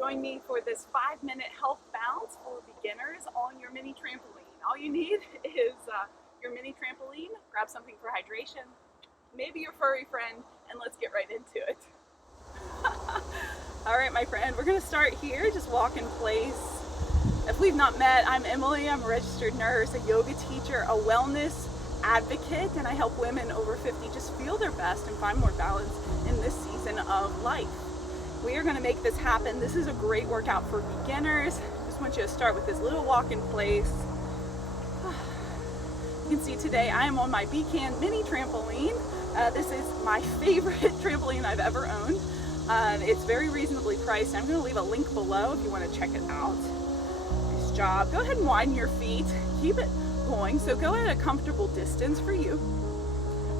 Join me for this 5-minute health bounce for beginners on your mini trampoline. All you need is your mini trampoline, grab something for hydration, maybe your furry friend, and let's get right into it. All right, my friend, we're gonna start here, just walk in place. If we've not met, I'm Emily. I'm a registered nurse, a yoga teacher, a wellness advocate, and I help women over 50 just feel their best and find more balance in this season of life. We are gonna make this happen. This is a great workout for beginners. Just want you to start with this little walk in place. You can see today I am on my Beacon mini trampoline. This is my favorite trampoline I've ever owned. It's very reasonably priced. I'm gonna leave a link below if you wanna check it out. Nice job. Go ahead and widen your feet. Keep it going. So go at a comfortable distance for you.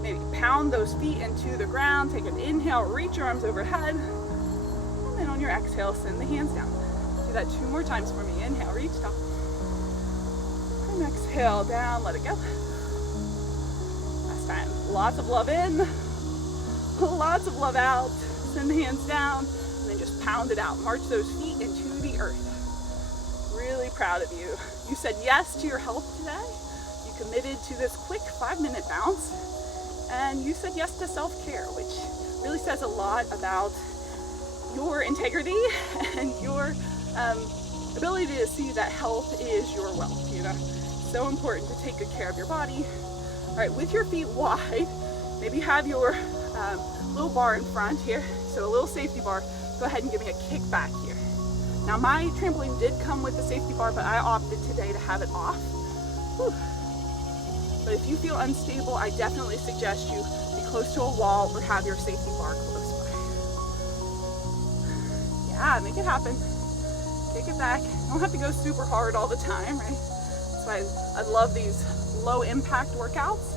Maybe pound those feet into the ground. Take an inhale, reach your arms overhead. And then on your exhale, send the hands down. Do that 2 more times for me. Inhale, reach down. And exhale down, let it go. Last time. Lots of love in, lots of love out. Send the hands down, and then just pound it out. March those feet into the earth. Really proud of you. You said yes to your health today. You committed to this quick 5-minute bounce, and you said yes to self-care, which really says a lot about your integrity and your ability to see that health is your wealth. You know, so important to take good care of your body. All right, with your feet wide, maybe have your little bar in front here, so a little safety bar. Go ahead and give me a kick back here. Now my trampoline did come with the safety bar, but I opted today to have it off. Whew. But if you feel unstable, I definitely suggest you be close to a wall or have your safety bar close by. Yeah, make it happen. Kick it back. You don't have to go super hard all the time, right? That's why I love these low impact workouts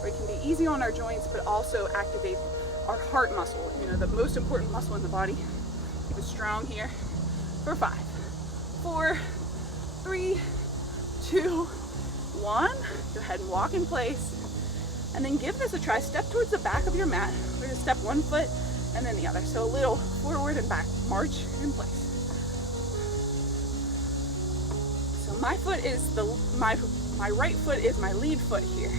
where it can be easy on our joints, but also activate our heart muscle, you know, the most important muscle in the body. Keep it strong here for 5, 4, 3, 2, 1. Go ahead and walk in place. And then give this a try. Step towards the back of your mat. We're gonna step one foot and then the other. So a little forward and back. March in place. So my foot is my right foot is my lead foot here.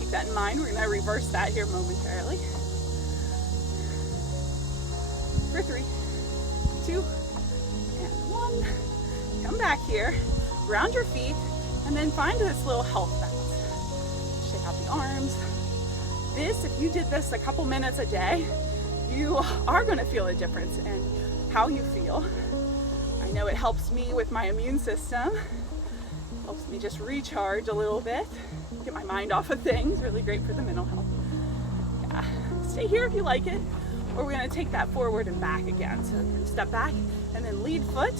Keep that in mind. We're gonna reverse that here momentarily. For 3, 2, and 1. Come back here, ground your feet, and then find this little health balance. Shake out the arms. This, if you did this a couple minutes a day, you are gonna feel a difference in how you feel. I know it helps me with my immune system. Helps me just recharge a little bit, get my mind off of things. Really great for the mental health. Yeah, stay here if you like it. Or we're gonna take that forward and back again. So we're gonna step back and then lead foot,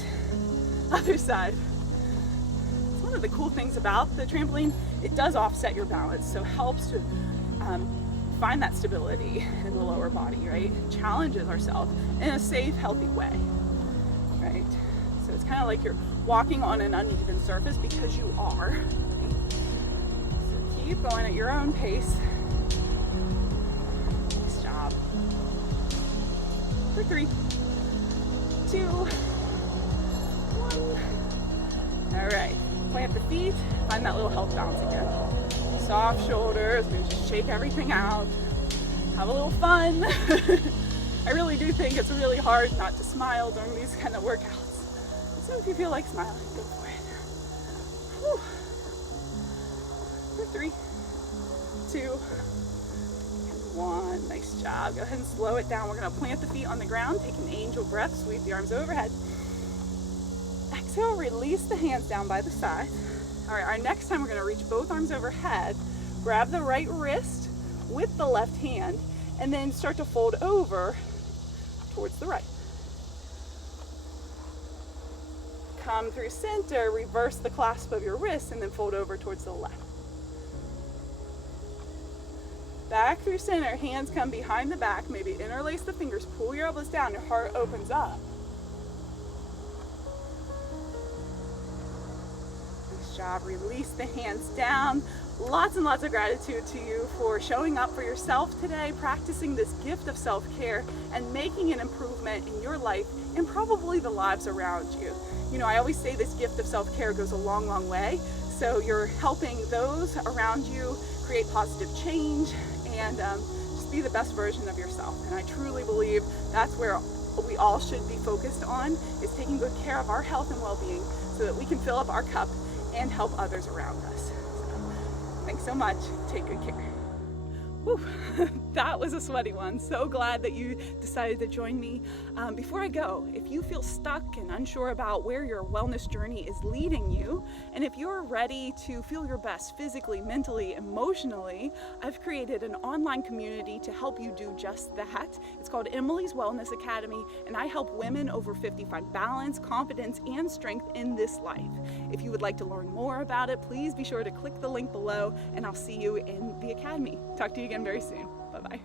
other side. It's one of the cool things about the trampoline. It does offset your balance, so helps to find that stability in the lower body, right? Challenges ourselves in a safe, healthy way, right? So it's kind of like you're walking on an uneven surface because you are. Right? So keep going at your own pace. Nice job. For 3, 2, 1. All right, plant the feet, find that little health balance again. Soft shoulders, we just shake everything out, have a little fun. I really do think it's really hard not to smile during these kind of workouts. So if you feel like smiling, go for it. Whew. For 3, 2, 1. Nice job. Go ahead and slow it down. We're going to plant the feet on the ground. Take an angel breath. Sweep the arms overhead. Exhale. Release the hands down by the side. All right. Our next time, we're going to reach both arms overhead. Grab the right wrist with the left hand, and then start to fold over towards the right. Come through center. Reverse the clasp of your wrist, and then fold over towards the left. Back through center, hands come behind the back, maybe interlace the fingers, pull your elbows down, your heart opens up. Nice job, release the hands down, lots and lots of gratitude to you for showing up for yourself today, practicing this gift of self-care and making an improvement in your life and probably the lives around you. You know, I always say this gift of self-care goes a long, long way. So you're helping those around you create positive change and just be the best version of yourself. And I truly believe that's where we all should be focused on, is taking good care of our health and well-being so that we can fill up our cup and help others around us. So, thanks so much. Take good care. Whew. That was a sweaty one. So glad that you decided to join me. Before I go, if you feel stuck and unsure about where your wellness journey is leading you, and if you're ready to feel your best physically, mentally, emotionally, I've created an online community to help you do just that. It's called Emily's Wellness Academy, and I help women over 50 find balance, confidence, and strength in this life. If you would like to learn more about it, please be sure to click the link below, and I'll see you in the academy. Talk to you again very soon. Bye-bye.